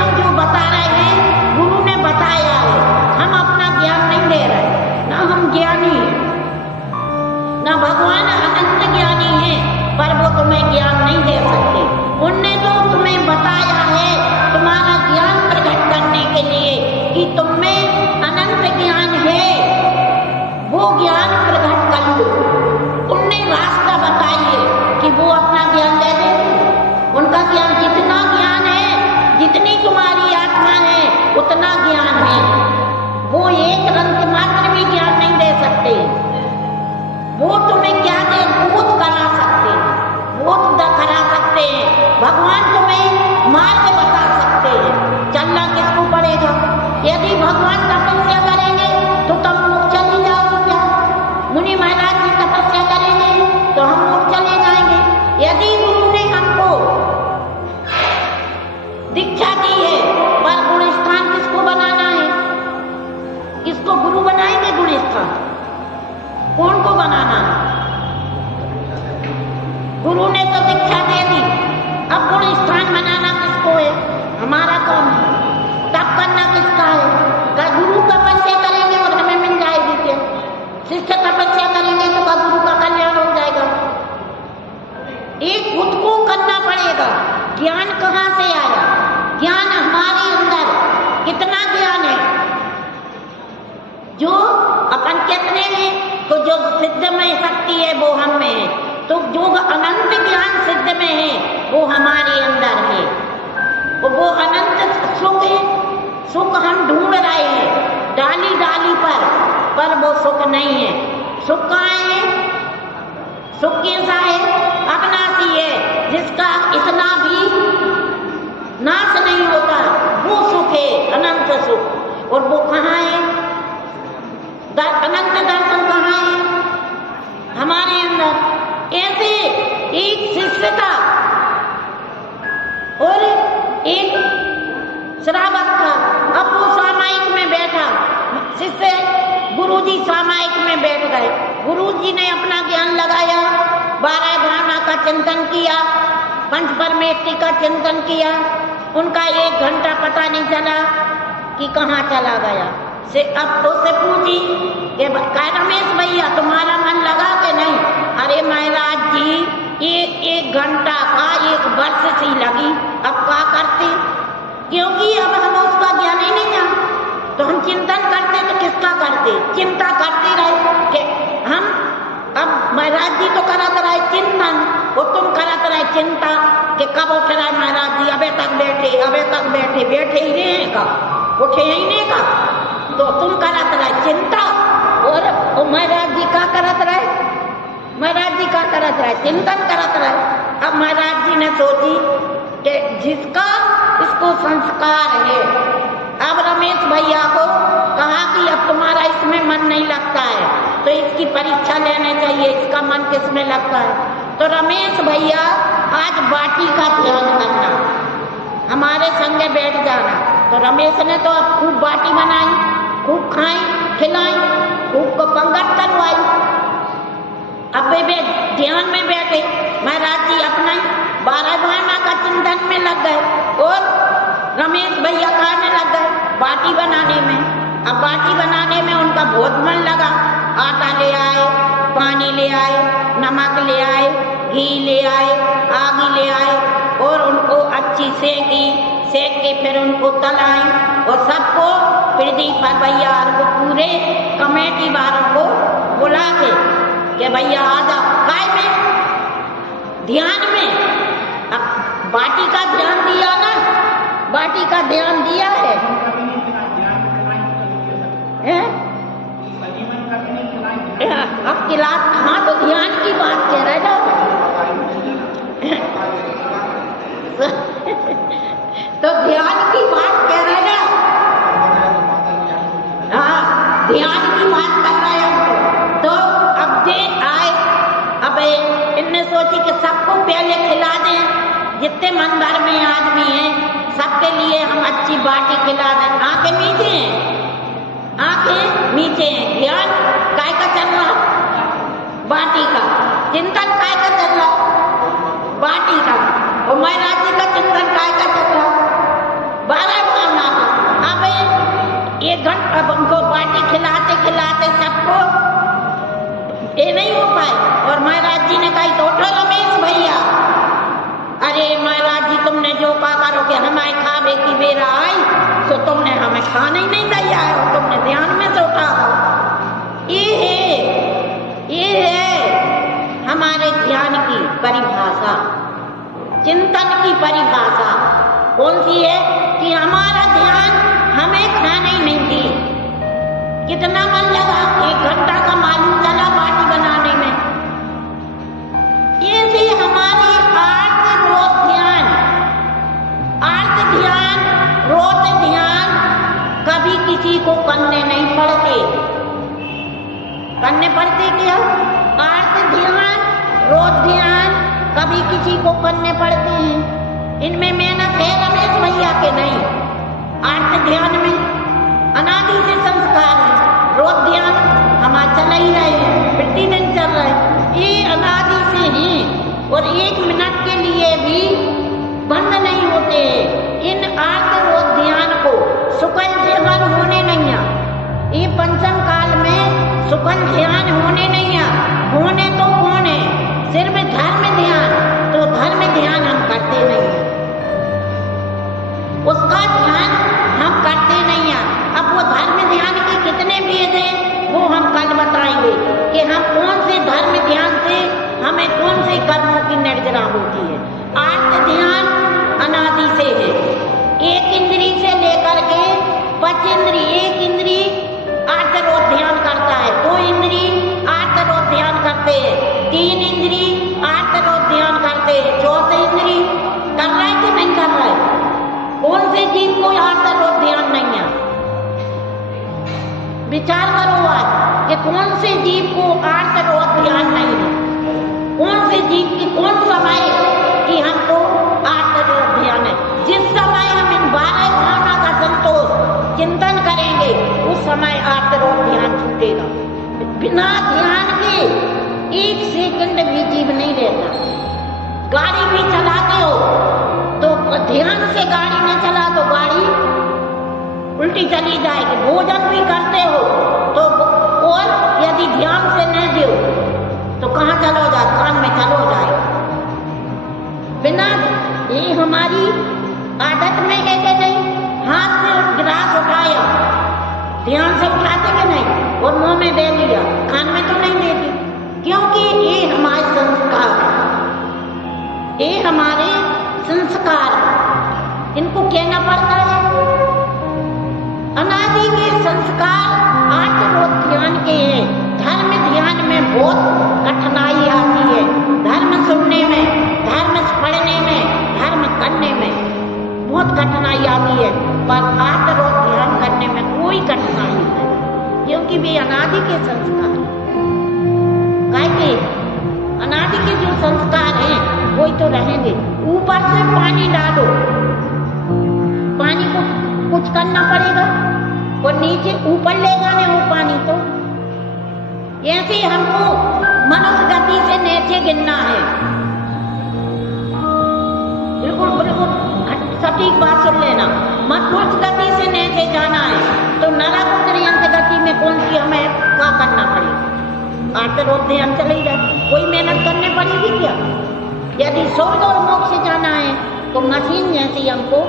हम जो बता रहे हैं गुरु ने बताया है, हम अपना ज्ञान नहीं दे रहे, ना हम ज्ञानी हैं, ना भगवान अनंत ज्ञानी है, पर वो तुम्हें ज्ञान नहीं दे सकते। उनने तो तुम्हें बताया है तुम्हारा ज्ञान प्रकट करने के लिए कि तुम में अनंत ज्ञान है, वो ज्ञान प्रकट कर लो। उनने रास्ता बताई है कि वो अपना ज्ञान दे दे। उनका ज्ञान जितना ज्ञान है, जितनी तुम्हारी आत्मा है उतना ज्ञान है। वो एक रंग मात्र भी ज्ञान नहीं दे सकते। वो तुम्हें क्या दे, बोध करा सकते हैं, बोध करा सकते हैं। भगवान तुम्हें मार्ग बता सकते हैं, चलना किसको पड़ेगा। यदि भगवान तपस्या करेंगे तो तुम लोग चले जाओगे क्या? मुनि महाराज जी तपस्या करेंगे तो हम लोग चले जाएंगे। यदि गुरु ने हमको दीक्षा दी है, पर गुण स्थान किसको बनाना है? किसको गुरु बनाएंगे? गुण स्थान कौन को बनाना है? गुरु ने तो दीक्षा दे दी, अब गुण स्थान बनाना किसको है? हमारा काम है। तप करना किसका है? क्या गुरु तपस्या करेंगे और हमें मिल जाएगी क्या? शिष्य तपस्या करेंगे तो क्या गुरु का कल्याण हो जाएगा? एक खुद को करना पड़ेगा। ज्ञान कहाँ से आया? ज्ञान हमारे अंदर कितना ज्ञान है जो अपन कहते हैं, तो जो सिद्ध में शक्ति है वो हम में है, तो जो अनंत ज्ञान सिद्ध में है वो हमारे अंदर है। वो अनंत सुख है। सुख हम ढूंढ रहे हैं डाली डाली पर वो सुख नहीं है। सुख कहाँ है? सुख कैसा है? अविनाशी है, जिसका इतना भी नाश नहीं होता, वो सुख है, अनंत सुख। और वो कहाँ है? अनंत दर्शन कहाँ है? हमारे अंदर। ऐसे एक शिष्य था और एक श्रावक था। अब वो सामायिक में बैठा, शिष्य गुरुजी सामायिक में बैठ गए। गुरुजी ने अपना ज्ञान लगाया, 12 भावना का चिंतन किया, पंच परमेष्टि का चिंतन किया। उनका 1 घंटा पता नहीं चला कि कहाँ चला गया। से अब तो से पूछी कि रमेश भैया तुम्हारा मन लगा कि नहीं? अरे महाराज जी, ये 1 घंटा का 1 वर्ष सी लगी, अब क्या करते? क्योंकि अब हम उसका ज्ञान ही नहीं जानते, तो हम चिंतन करते तो किसका करते? चिंता करते रहे कि हम, अब महाराज जी तो करत रहे चिंतन और तुम करत रहे चिंता कि कब उठ रहा है महाराज जी, अबे तक बैठे, अबे तक बैठे, बैठे ही नहीं का, उठे ही नहीं का। तो तुम करत रहे चिंता और महाराज जी का करत रहे, महाराज जी का करत रहे, चिंतन करत रहे। अब महाराज जी ने सोची कि जिसका इसको संस्कार है, अब रमेश भैया को कहा कि अब तुम्हारा इसमें मन नहीं लगता है तो इसकी परीक्षा लेने चाहिए, इसका मन किसमें लगता है। तो रमेश भैया आज बाटी का ध्यान करना, हमारे संगे बैठ जाना। तो रमेश ने तो अब खूब बाटी बनाई, खूब खाई खिलाई, खूब को पंगत करवाई। अब वे ध्यान में बैठे, महाराज जी अपना 12 भावना का चिंतन में लग गए और रमेश भैया खाने लग गए बाटी बनाने में। अब बाटी बनाने में उनका बहुत मन लगा। आटा ले आए, पानी ले आए, नमक ले आए, घी ले आए, आग ले आए और उनको अच्छी सेकी, सेक के फिर उनको तलाएं और सबको प्रदीप पर भैया को पूरे कमेटी वालों को बुला के कि भैया आ जाओ। काय में? ध्यान में। अब बाटी का ध्यान दिया ना, बाटी का ध्यान दिया है, अब क्लास, हाँ तो ध्यान की बात कह रहे ना तो ध्यान की बात कह रहे ना, हाँ ध्यान की बात कर रहे हैं। तो अब जे आए, अब इनने सोची कि सबको पहले खिला दें, जितने मंदिर में आदमी हैं सबके लिए हम अच्छी बाटी खिला दें। आंखें नीचे हैं, आंखें नीचे हैं। ध्यान काय का चल रहा? बाटी का। चिंतन काय का चल रहा? बाटी का। और महाराज जी का चिंतन काय का चल रहा? 12 1 घंटा अब उनको बाटी खिलाते खिलाते सबको ये नहीं हो पाए। और महाराज जी ने कहा तो उठो रमेश भैया, अरे महाराज जी तुमने जो कहा करो कि हमारे खावे की बेरा आई तो तुमने हमें खाना ही नहीं दिया है और तुमने ध्यान में से उठा दो। ये है हमारे ध्यान की परिभाषा, चिंतन की परिभाषा। कौन सी है? कि हमारा ध्यान हमें खाना ही नहीं दी। कितना मन लगा, 1 घंटा का मालूम चला बाटी बनाने में। ये थी हमारी आर्त रोत ध्यान, रोत ध्यान कभी किसी को करने नहीं पड़ते। करने पड़ते क्या? आर्त ध्यान, रोत ध्यान कभी किसी को करने पड़ते हैं। इनमें मेहनत है रमेश भैया के नहीं। आर्त ध्यान में अनादि से संस्कार है, रोत ध्यान हमारा चल ही रहे हैं, प्रतिदिन चल रहे हैं, ये अनादि से ही। और 1 मिनट के लिए भी बंद नहीं होते। इन आर्त रोत ध्यान को सुकल ध्यान होने नहीं आ, ये पंचम काल में सुकल ध्यान होने नहीं आ। होने तो होने सिर्फ धर्म ध्यान, तो धर्म ध्यान हम करते नहीं, उसका ध्यान हम करते नहीं हैं। अब वो धर्म ध्यान के कितने भेद हैं वो हम कल बताएंगे कि हम कौन से धर्म ध्यान से हमें कौन से कर्मों की निर्जरा होती है। आर्त ध्यान अनादि से है, 1 इंद्री से लेकर के 5 इंद्री, 1 इंद्री आर्त रोत ध्यान करता है, 2 इंद्री आर्त रोत ध्यान करते हैं, 3 इंद्री आर्त रोत ध्यान करते हैं, 4th इंद्री कर रहा है कि नहीं कर रहा है? कौन से जीव को आर्त रोत ध्यान नहीं है? विचार करो आज कि कौन से जीव को आर्त रोत ध्यान नहीं है। कौन से जीव की कौन समय कि हमको आर्त रोत ध्यान है? जिस समय हम इन 12 भावना का संतोष चिंतन करेंगे उस समय आर्त रोत ध्यान छूटेगा। बिना ध्यान के 1 सेकंड भी जीव नहीं रहता। गाड़ी भी चलाते हो तो ध्यान से गाड़ी न चला तो गाड़ी उल्टी चली जाएगी। भोजन भी करते हो तो और यदि ध्यान से न दो तो कहाँ चलो जाए? कान में चलो जाए। बिना ये हमारी आदत में है कि नहीं? हाथ से गिलास उठाया, ध्यान से उठाते कि नहीं? और मुंह में दे लिया, कान में तो नहीं देती, क्योंकि ये हमारे संस्कार, ये हमारे संस्कार, इनको कहना पड़ता है। अनादि के संस्कार आर्त रोत ध्यान के हैं। धर्म ध्यान में बहुत कठिनाई आती है, धर्म सुनने में, धर्म पढ़ने में, धर्म करने में बहुत कठिनाई आती है, पर आर्त रोत ध्यान करने में कोई कठिनाई नहीं, क्योंकि वे अनादि के संस्कार। अनादि के जो संस्कार हैं वही तो रहेंगे। ऊपर से पानी डालो, पानी को कुछ करना पड़ेगा, और नीचे ऊपर ले जाने वो पानी तो ऐसे हमको मनुष्य गति से नीचे गिरना है। बिल्कुल बिल्कुल सटीक बात सुन लेना। मनुष्य गति से नीचे जाना है तो नरक पर्यंत गति में कौन सी हमें क्या करना पड़ेगा? आर्त रोत ध्यान चले जाए, कोई मेहनत करनी पड़ेगी क्या? यदि स्वर्ग और मोक्ष जाना है तो मशीन जैसी हमको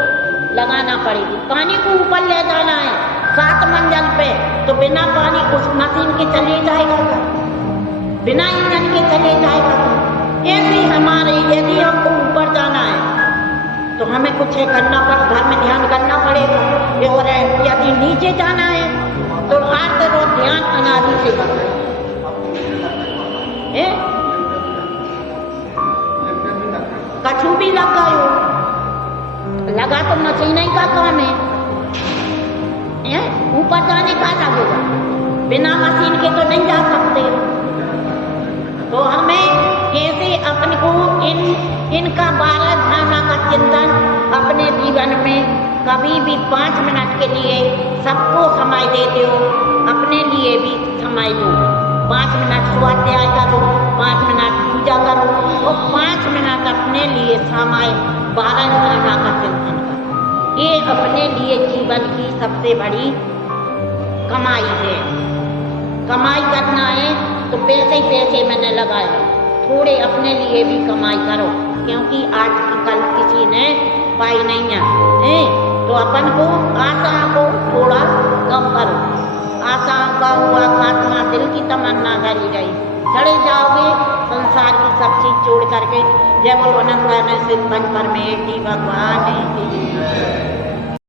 लगाना पड़ेगी। पानी को ऊपर ले जाना है 7 मंजिल पे, तो बिना पानी उस मशीन के चले जाएगा, बिना इंजन के चले जाएगा। ऐसे हमारे यदि हमको ऊपर जाना है तो हमें कुछ करना पड़ेगा, धर्म ध्यान करना पड़ेगा। और यदि नीचे जाना है तो आर्त रोत ध्यान अनादि से करना है। कछु भी लगा लगा तो मशीन ही का काम है, ऊपर जाने का लगेगा, बिना मशीन के तो नहीं जा सकते। तो हमें कैसे अपने को इनका 12 भावना का चिंतन अपने जीवन में कभी भी 5 मिनट के लिए सबको समय देते हो, अपने लिए भी समय दो। 5 मिनट स्वाध्याय करो, 5 मिनट पूजा करो, और 5 मिनट अपने लिए समय 12 भावना का चिंतन करो। ये अपने लिए जीवन की सबसे बड़ी कमाई है। कमाई करना है तो पैसे ही पैसे मैंने लगाए, थोड़े अपने लिए भी कमाई करो, क्योंकि आज कल किसी ने पाई नहीं है, तो अपन को आशा को थोड़ा कम करो। आशा का हुआ खात्मा, दिल की तमन्ना करी गई, चढ़े जाओगे संसार की सब चीज छोड़ करके। जय बोलो नंदा ने सिर पंच परमेष्टि भगवान की।